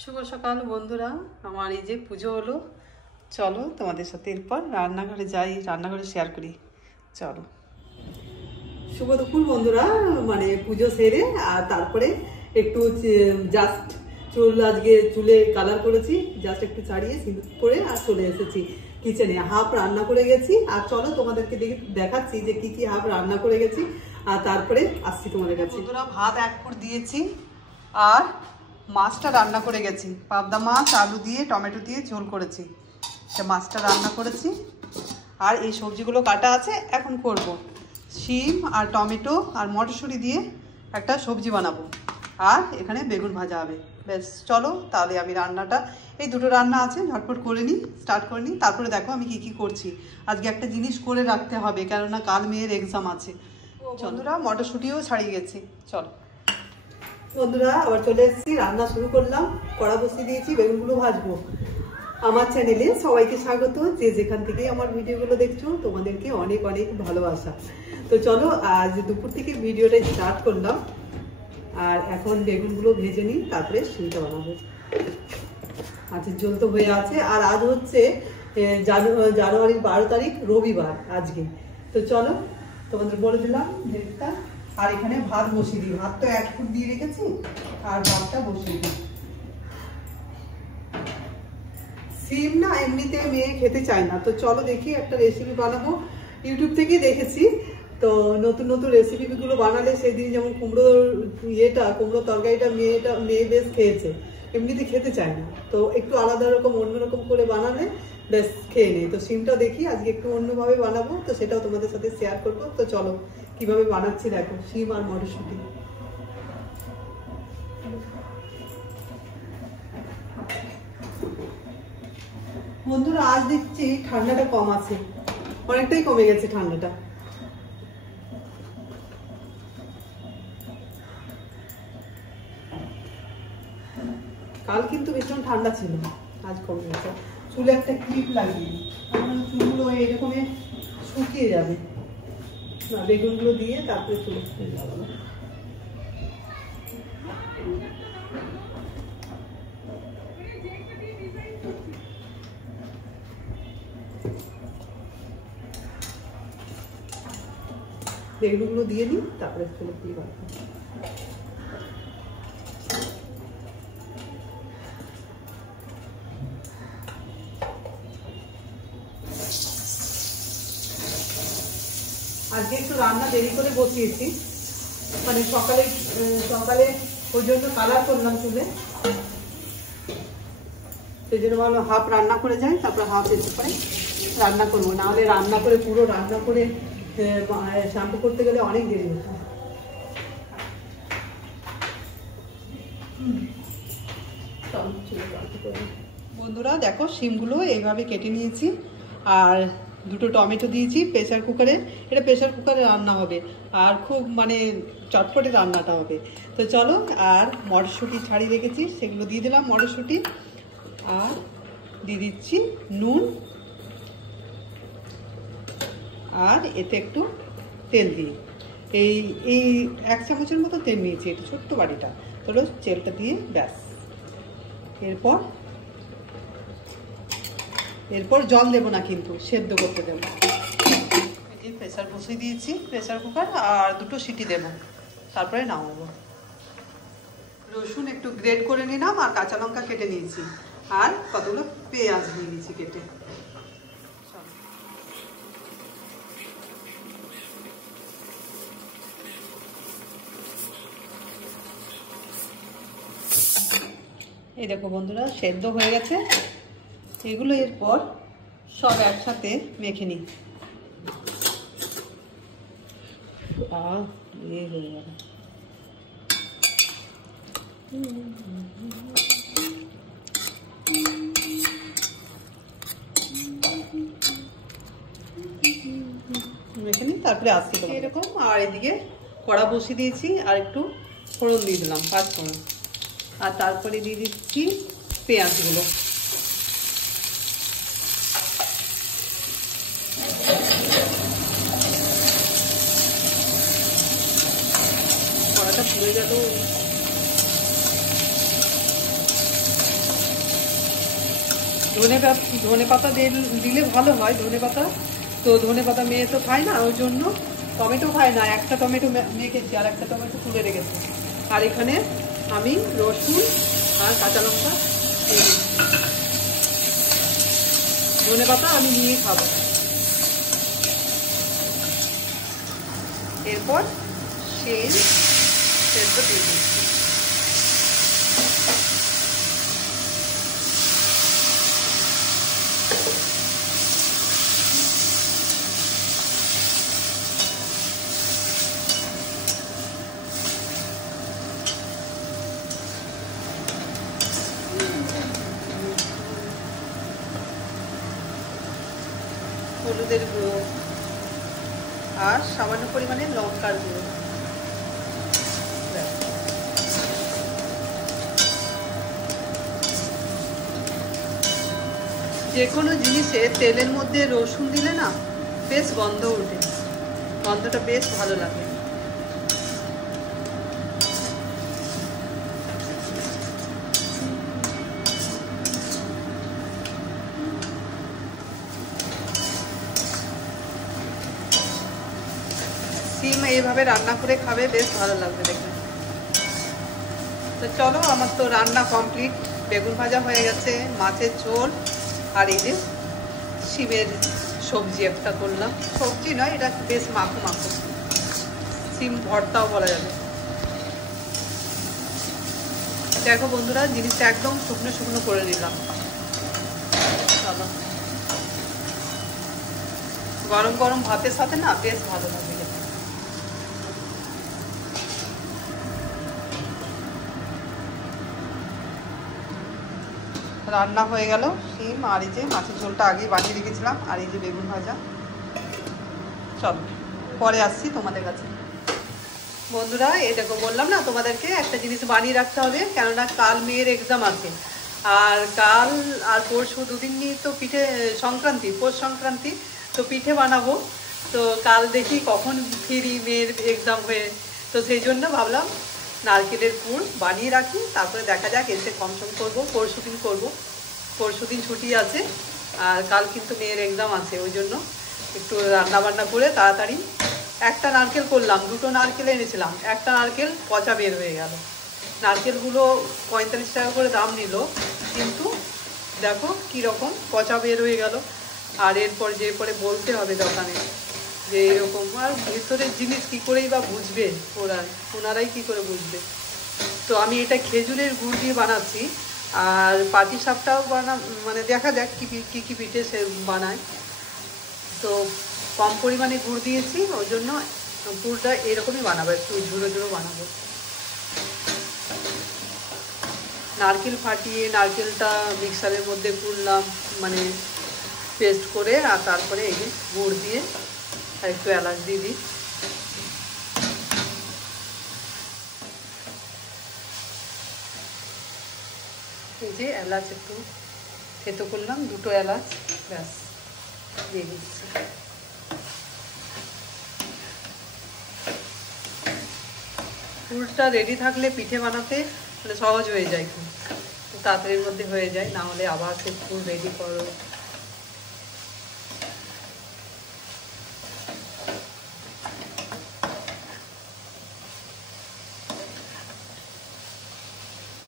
শুভ সকাল বন্ধুরা, আমার এই যে পুজো হলো। চলো তোমাদের সাথে এরপর রান্নাঘরে যাই, রান্নাঘরে শেয়ার করি। চলো। শুভ দুপুর বন্ধুরা, মানে পুজো সেরে আর তারপরে একটু জাস্ট আজকে চুলে কালার করেছি, জাস্ট একটু ছাড়িয়ে সিঁদুর করে আর চলে এসেছি কিচেনে। হাফ রান্না করে গেছি আর চলো তোমাদেরকে দেখাচ্ছি যে কি কি হাফ রান্না করে গেছি আর তারপরে আসছি তোমাদের কাছে। বন্ধুরা ভাত 1 ফুট দিয়েছি আর মাছটা রান্না করে গেছি। পাবদা মাছ আলু দিয়ে টমেটো দিয়ে ঝোল করেছি, সে মাছটা রান্না করেছি। আর এই সবজিগুলো কাটা আছে, এখন করব শিম আর টমেটো আর মটরশুঁটি দিয়ে একটা সবজি বানাবো, আর এখানে বেগুন ভাজা হবে। বেশ চলো তাহলে আমি রান্নাটা, এই দুটো রান্না আছে, ঝটপট করে নিই, স্টার্ট করে নিই। তারপরে দেখো আমি কি কি করছি। আজকে একটা জিনিস করে রাখতে হবে, কেননা কাল মেয়ের এক্সাম আছে। বন্ধুরা মটরশুঁটিও ছাড়িয়ে গেছি। চলো বন্ধুরা, আবার চলে এসেছি, রান্না শুরু করলাম, কড়া বসিয়ে দিয়েছি, বেগুনগুলো ভাজবো। আমার চ্যানেলে সবাইকে স্বাগত, যে যেখান থেকে আমার ভিডিওগুলো দেখছো তোমাদেরকে অনেক অনেক ভালোবাসা। তো চলো আজ দুপুর থেকে ভিডিওটা স্টার্ট করলাম, আর এখন বেগুনগুলো ভেজে নিই, তারপরে শিমটা বানাবো। মাছের ঝোল তো হয়ে আছে, আর আজ হচ্ছে জানুয়ারির 12 তারিখ, রবিবার আজকে। তো চলো তোমাদের বলে দিলাম ডেটটা। আর এখানে ভাত বসিয়ে দিই, ভাত তো 1 ফুট দিয়ে রেখেছি, আর ভাতটা বসিয়ে দিই। সিম না এমনিতে মেয়ে খেতে চায় না, তো চলো দেখি একটা রেসিপি বানাবো, ইউটিউব থেকেই দেখেছি। তো নতুন নতুন রেসিপিগুলো বানালে, সেদিন যেমন কুমড়ো তরকারিটা মেয়ে বেশ খেয়েছে, এমনিতে খেতে চায় না, তো একটু আলাদা রকম অন্যরকম করে বানালে বেশ খেয়ে নেই। তো সিমটা দেখি আজকে একটু অন্যভাবে বানাবো, তো সেটাও তোমাদের সাথে শেয়ার করবো। তো চলো কিভাবে বানাচ্ছি দেখো, সিম আর মটরশুঁটি। বন্ধুরা আজ দেখছি ঠান্ডাটা কম আছে, অনেকটাই কমে গেছে ঠান্ডাটা। কাল কিন্তু ভীষণ ঠান্ডা ছিল, আজ কমে গেছে। চুলে একটা ক্লিপ লাগিয়ে চুলগুলো এরকম শুকিয়ে যাবে না, বেগুনগুলো দিয়ে তারপরে চুল লাগাবো। বেগুনগুলো দিয়ে দিই, তারপরে চুলে ক্লিপ লাগাবো। আজকে একটু রান্না দেরি করে বসিয়েছি, মানে সকালে ওই জন্য কালার করলাম চুলে, সেই জন্য ভাবলাম হাফ রান্না করে যাই, তারপরে হাফ এসে পরে রান্না করবো, নাহলে রান্না করে পুরো রান্না করে শ্যাম্পু করতে গেলে অনেক দেরি হতো। বন্ধুরা দেখো শিমগুলো এইভাবে কেটে নিয়েছি, আর দুটো টমেটো দিয়েছি প্রেসার কুকারে। এটা প্রেসার কুকারে রান্না হবে, আর খুব মানে চটপটে রান্নাটা হবে। তো চলো, আর মটরশুঁটি ছাড়িয়ে রেখেছি, সেগুলো দিয়ে দিলাম মটরশুঁটি, আর দিয়ে দিচ্ছি নুন, আর এতে একটু তেল দিই, এই 1 চামচের মতো তেল নিয়েছি, এটা ছোট্ট বাটিটা। চলো তেলটা দিয়ে ব্যাস, এরপর জল দেবো না, কিন্তু সেদ্ধ করতে দেবো। এই প্রেসার বসিয়ে দিয়েছি, প্রেসার কুকার, আর 2টো সিটি দেবো, তারপরে নামাবো। রসুন একটু গ্রেট করে নিলাম, আর কাঁচা লঙ্কা কেটে নিয়েছি, আর কতগুলো পেঁয়াজ দিয়ে নিয়েছি কেটে। এই দেখো বন্ধুরা সেদ্ধ হয়ে গেছে, এগুলো এরপর সব একসাথে মেখে নিই। হয়ে গেল, মেখে নিই, তারপরে আসছি এরকম। আর এদিকে কড়া বসিয়ে দিয়েছি, আর একটু ফোড়ন দিয়ে দিলাম, 5 ফোড়ন, আর তারপরে দিয়ে দিচ্ছি পেঁয়াজগুলো। কড়াটা পুড়ে গেল। ধনে পাতা দিলে ভালো হয় ধনে পাতা। তো ধনে পাতা মেয়ে তো খায় না, ওই জন্য টমেটো খায় না, একটা টমেটো মেখেছি আর একটা টমেটো তুলে রেখেছি। আর এখানে আমি রসুন আর কাঁচা লঙ্কা ধনে পাতা আমি নিয়ে খাবো। এরপর সেই সেদ্ধ দিয়ে দিচ্ছি। হলুদের গুঁড়ো আর সামান্য পরিমাণে লঙ্কার গুঁড়ো। যে কোনো জিনিসে তেলের মধ্যে রসুন দিলে না বেশ গন্ধ ওঠে, গন্ধটা বেশ ভালো লাগে। সিম এইভাবে রান্না করে খাবে বেশ ভালো লাগবে দেখবে। তো চলো, আমার তো রান্না কমপ্লিট। বেগুন ভাজা হয়ে গেছে, মাছের ঝোল, আর এই যে সিমের সবজি একটা করলাম। সবজি নয়, এটা বেশ মাখো মাখো, সিম ভর্তাও বলা যাবে। দেখো বন্ধুরা, জিনিসটা একদম শুকনো শুকনো করে নিলাম। চলো, গরম গরম ভাতের সাথে না বেশ ভালো লাগবে। রান্না হয়ে গেল সিম, আর এই যে মাছের ঝোলটা আগেই বানিয়ে রেখেছিলাম, আর এই যে বেগুন ভাজা। চলো পরে আসছি তোমাদের কাছে। বন্ধুরা, এই দেখো বললাম না তোমাদেরকে একটা জিনিস বানিয়ে রাখতে হবে, কেননা কাল মেয়ের এক্সাম আছে। আর কাল আর পরশু দুদিন নিয়ে তো পিঠে সংক্রান্তি, পৌষ সংক্রান্তি, তো পিঠে বানাবো। তো কাল দেখি কখন ফিরি মেয়ের এক্সাম হয়ে, তো সেই জন্য ভাবলাম নারকেলের পুর বানিয়ে রাখি, তারপরে দেখা যাক এসে কমসম করবো। পরশু দিন করবো, পরশু দিন ছুটি আছে, আর কাল কিন্তু মেয়ের এক্সাম আছে, ওই জন্য একটু রান্না বান্না করে তাড়াতাড়ি। একটা নারকেল করলাম, দুটো নারকেল এনেছিলাম, একটা নারকেল পচা বের হয়ে গেল। নারকেলগুলো 45 টাকা করে দাম নিল, কিন্তু দেখো কীরকম পচা বের হয়ে গেল। আর এরপর যে পরে বলতে হবে দোকানে যে এরকম, আর ভেতরের জিনিস কী করেই বা বুঝবে ওনারাই কী করে বুঝবে। তো আমি এটা খেজুরের গুড় দিয়ে বানাচ্ছি, আর পাটি সাপটাও মানে দেখা যাক কী কী পিঠে সে বানায়। তো কম পরিমাণে গুড় দিয়েছি, ওই জন্য গুড়টা এরকমই বানাবো, একটু ঝুড়ো ঝুড়ো বানাবো। নারকেল ফাটিয়ে নারকেলটা মিক্সারের মধ্যে করলাম, মানে পেস্ট করে, আর তারপরে এই গুড় দিয়ে আর একটু এলাচ দিয়ে দিই। এই যে এলাচ একটু থেতো করলাম, দুটো এলাচ, ব্যাস দিয়ে দিচ্ছি। গুড়টা রেডি থাকলে পিঠে বানাতে মানে সহজ হয়ে যায়, খুব তাড়াতাড়ির মধ্যে হয়ে যায়, না হলে আবার সে গুড় রেডি করো,